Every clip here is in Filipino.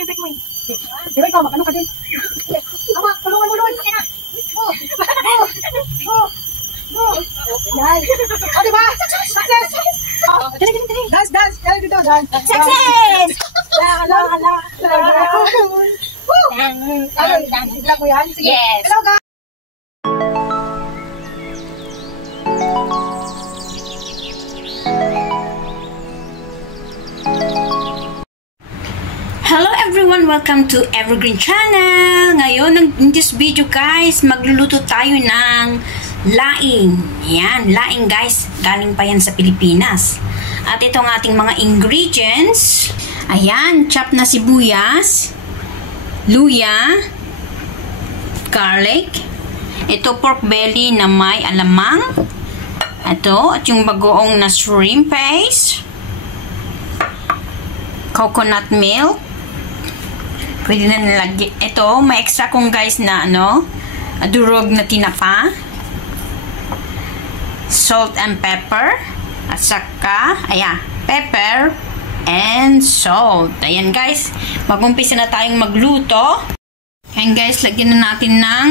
yung pet mo eh. Di ba ikaw, mag-ano ka din? Awa, tulungan mo doon. Sige na. Go. Yan. O, diba? Success. Dali. Dance. Dali dito, dance. Success! Hala. Vlog mo yan? Sige. Yes. Hello, guys. Hello everyone! Welcome to Evergreen Channel! Ngayon, in this video guys, magluluto tayo ng laing. Yan, laing guys. Galing pa yan sa Pilipinas. At ito ang ating mga ingredients. Ayan, chop na sibuyas, luya, garlic. Ito pork belly na may alamang. Ito, at yung bagoong na shrimp paste. Coconut milk. Pwede na nilagyan. Ito, may extra kong guys na durog na tinapa. Salt and pepper. At saka, pepper and salt. Ayan guys, mag-umpisa na tayong magluto. Ayan guys, lagyan na natin ng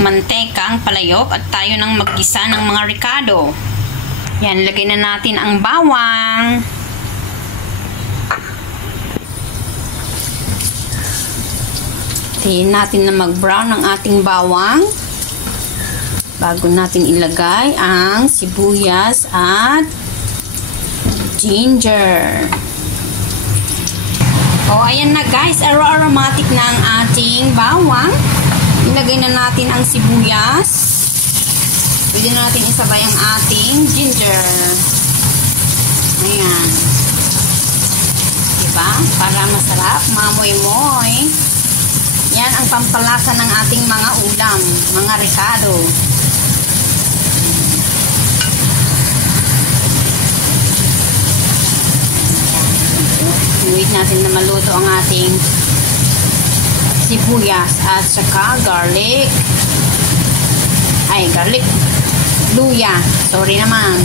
manteka ang palayok at tayo nang maggisa ng mga ricado. Ayan, lagay na natin ang bawang. Hintayin natin na mag-brown ang ating bawang bago natin ilagay ang sibuyas at ginger. Ayan na guys, aromatic na ang ating bawang. Ilagay na natin ang sibuyas. Pwede na natin isabay ang ating ginger. Ayan. Diba? Para masarap, mamoy-moy. Yan ang pampalasa ng ating mga ulam, mga ricado. Wait natin na maluto ang ating sibuyas at saka garlic. Luya. Sorry naman.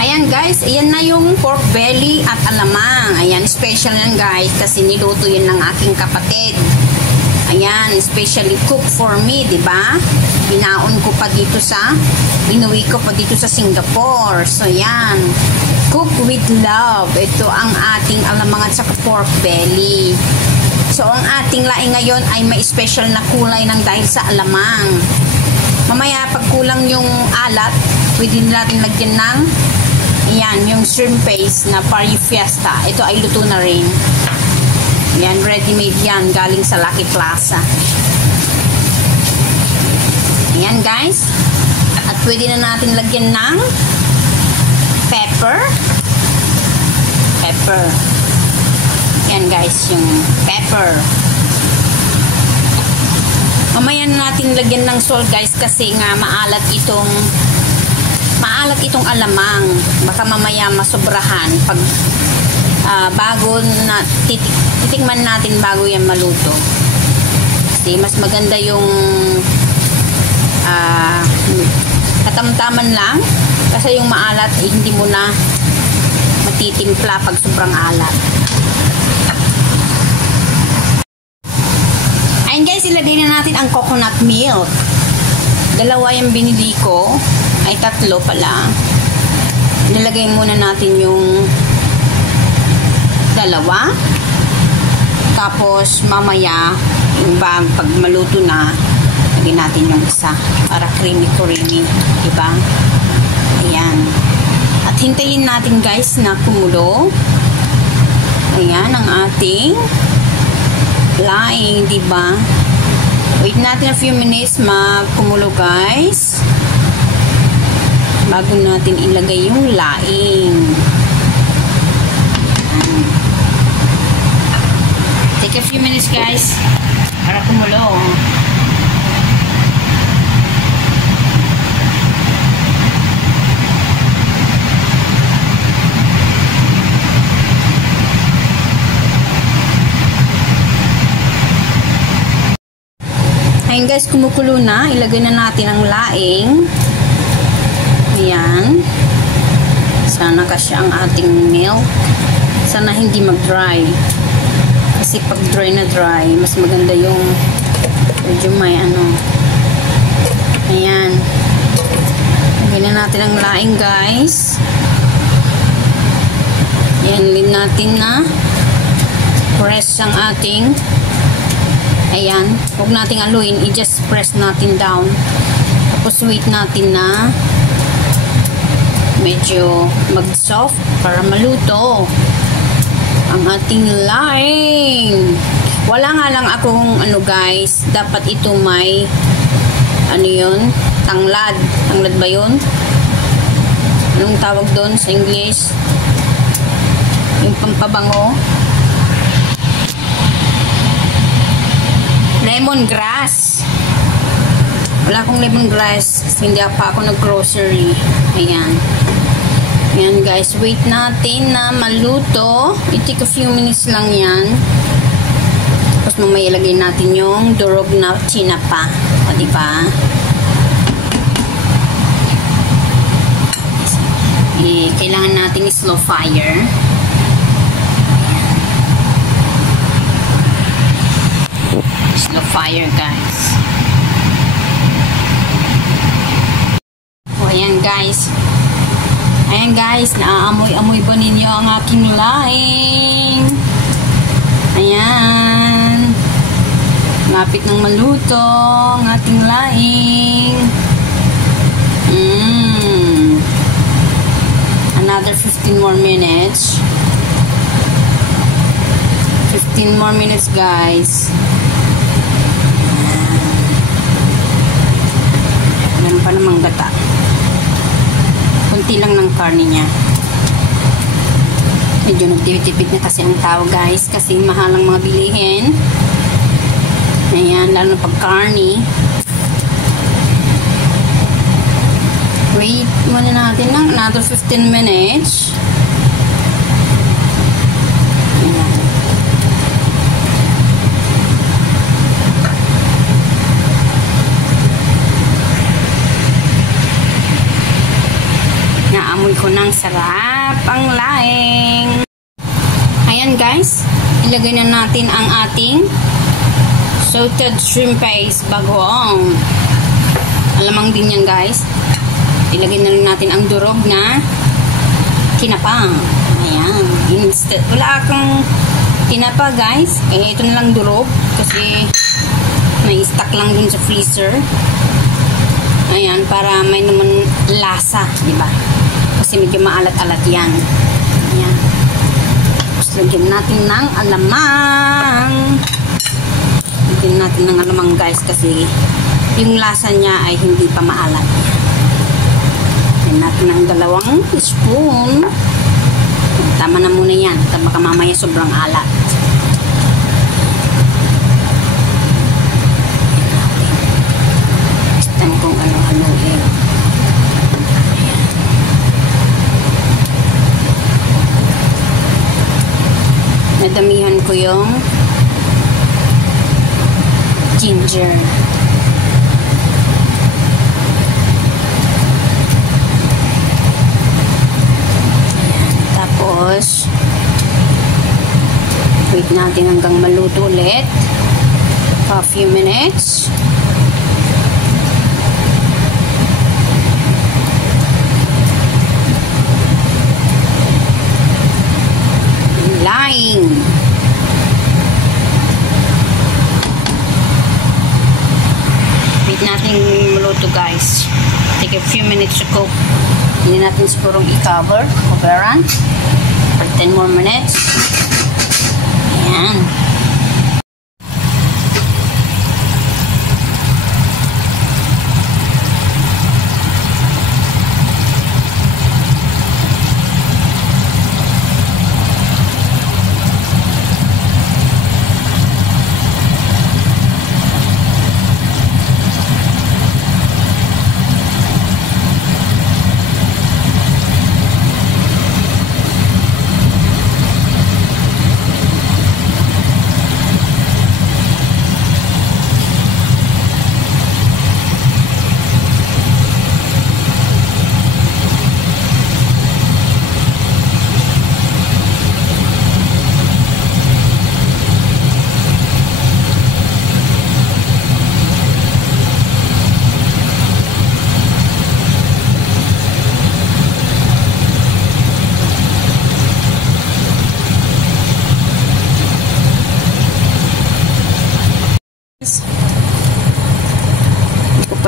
Ayan guys, ayan na yung pork belly at alamang. Ayan, special yan guys kasi niluto yun ng aking kapatid. Ayan, specially cook for me, diba? Inuwi ko pa dito sa Singapore. So yan, cook with love. Ito ang ating alamang at saka pork belly. So ang ating laing ngayon ay may special na kulay ng dahil sa alamang. Mamaya pag kulang yung alat, pwede natin lagyan ng yung shrimp paste na Pari Fiesta. Ito ay luto na rin. Yan, ready-made yan. Galing sa Lucky Plaza. Ayan guys. At pwede na natin lagyan ng pepper. Yan guys, yung pepper. Mamaya na natin lagyan ng salt guys kasi nga maalat itong alamang. Baka mamaya masobrahan pag bago na titikman natin bago yan maluto. Kasi mas maganda yung katamtaman lang kasi yung maalat hindi mo na matitimpla pag sobrang alat. Ayun guys, ilagay na natin ang coconut milk. Dalawa yung binili ko. Ay, 3 pala. Nilagay muna natin yung 2. Tapos, mamaya, yung pag maluto na, lagyan natin yung isa. Para creamy. Diba? Ayan. At hintayin natin guys na kumulo. Ayan, ang ating laing, diba? Wait natin a few minutes magkumulo guys. Bago natin ilagay yung laing. Take a few minutes guys para kumulo. Ayun guys, kumukulo na. Ilagay na natin ang laing. Ayan. Sana kasi ang ating milk. Sana hindi mag-dry. Kasi pag dry na dry, mas maganda yung medyo may ano. Ayan. Lagyan na natin ang laing, guys. Ayan din natin na press ang ating. Ayan. Huwag nating aluin. I-just press natin down. Tapos wait natin na medyo mag-soft para maluto ang ating laing. Wala nga lang akong ano guys, dapat ito may ano yun, tanglad. Tanglad ba yun? Anong tawag doon sa English? Yung pampabango. Lemongrass. Wala akong lemongrass kasi hindi pa ako nag-grocery. Ayan. Ayan guys, wait natin na maluto. It take a few minutes lang yan. Tapos mamaya ilagay natin yung durog na tinapa. O diba? Kailangan natin slow fire. Slow fire guys. O ayan guys. Ayan guys, naaamoy-amoy ba ninyo ang aking laing? Ayan. Lapit ng maluto ang ating laing. Another 15 more minutes. 15 more minutes guys. Meron pa namang gata. Kunti lang ng karne niya. Medyo nagtipid na kasi ang tao guys kasi mahal ang mga bilihin. Ayan, lalo na pag karne. Wait muna natin ng another 15 minutes. Ayan. Naamoy ko ng sarap ang laing. Ayan guys, ilagay na natin ang ating salted shrimp paste bagoong. Alamang din yan guys. Ilagay na rin natin ang durog na kinapa. Ayan. Instead, wala akong kinapa guys. Ito na lang durog kasi may stock lang dun sa freezer. Ayan, para may naman lasa, diba? Kasi medyo maalat-alat yan. Ayan. Tapos lagyan natin ng alamang. Lagyan natin ng alamang guys kasi yung lasa niya ay hindi pa maalat. Lagyan natin ng 2 spoon. Tama na muna yan. Baka mamaya sobrang alat. Tignan kung ano-ano eh. Nadamihan ko yung ginger. Tapos wait natin hanggang maluto ulit for a few minutes. Laing. Wait natin maluto guys. Take a few minutes to cook. Hindi natin sigurong i-cover. Coveran. For 10 more minutes. Ayan.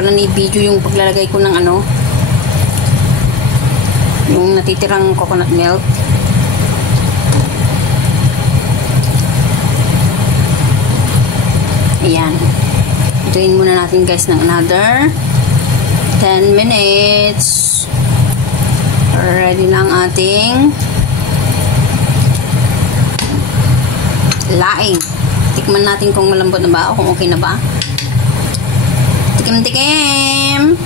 pala ni video yung paglalagay ko ng ano, yung natitirang coconut milk. Ayan. Ituin muna natin guys ng another 10 minutes. Ready na ang ating laing. Tikman natin kung malambot na ba o kung okay na ba. Tikim-tikim!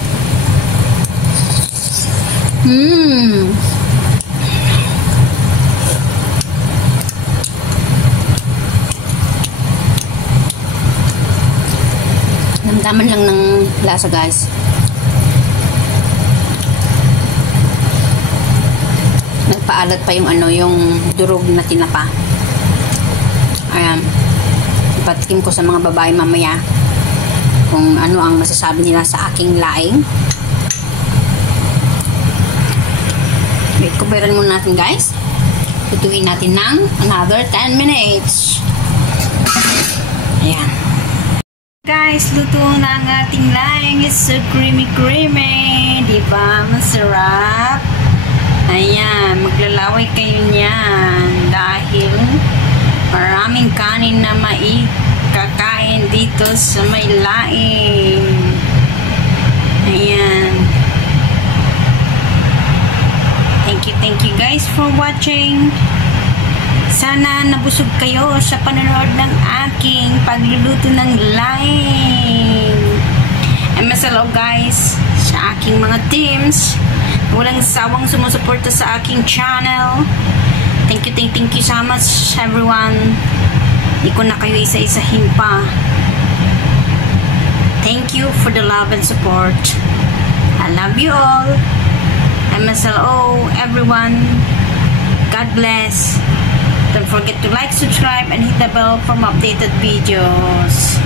Damdaman lang ng lasa guys. Nagpaalat pa yung ano, yung durog na tinapa. Ayan. Ipatikim ko sa mga babae mamaya kung ano ang masasabi nila sa aking laing. Wait, kuberan muna natin guys. Tutuin natin ng another 10 minutes. Ayan. Guys, luto na ang ating laing. It's so creamy. Diba? Masarap. Ayan. Maglalaway kayo niyan dahil maraming kanin na maikakain dito sa may laing. Ayan. Thank you guys for watching. Sana nabusog kayo sa panonood ng aking pagluluto ng laing. MSLO guys, sa aking mga teams, walang sawang sumusuporta sa aking channel. Thank you so much everyone. Hindi ko na kayo isa-isahin pa. Thank you for the love and support. I love you all. MSLO everyone. God bless. Don't forget to like, subscribe, and hit the bell for more updated videos.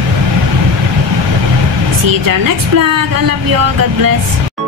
See you in our next vlog. I love you all. God bless.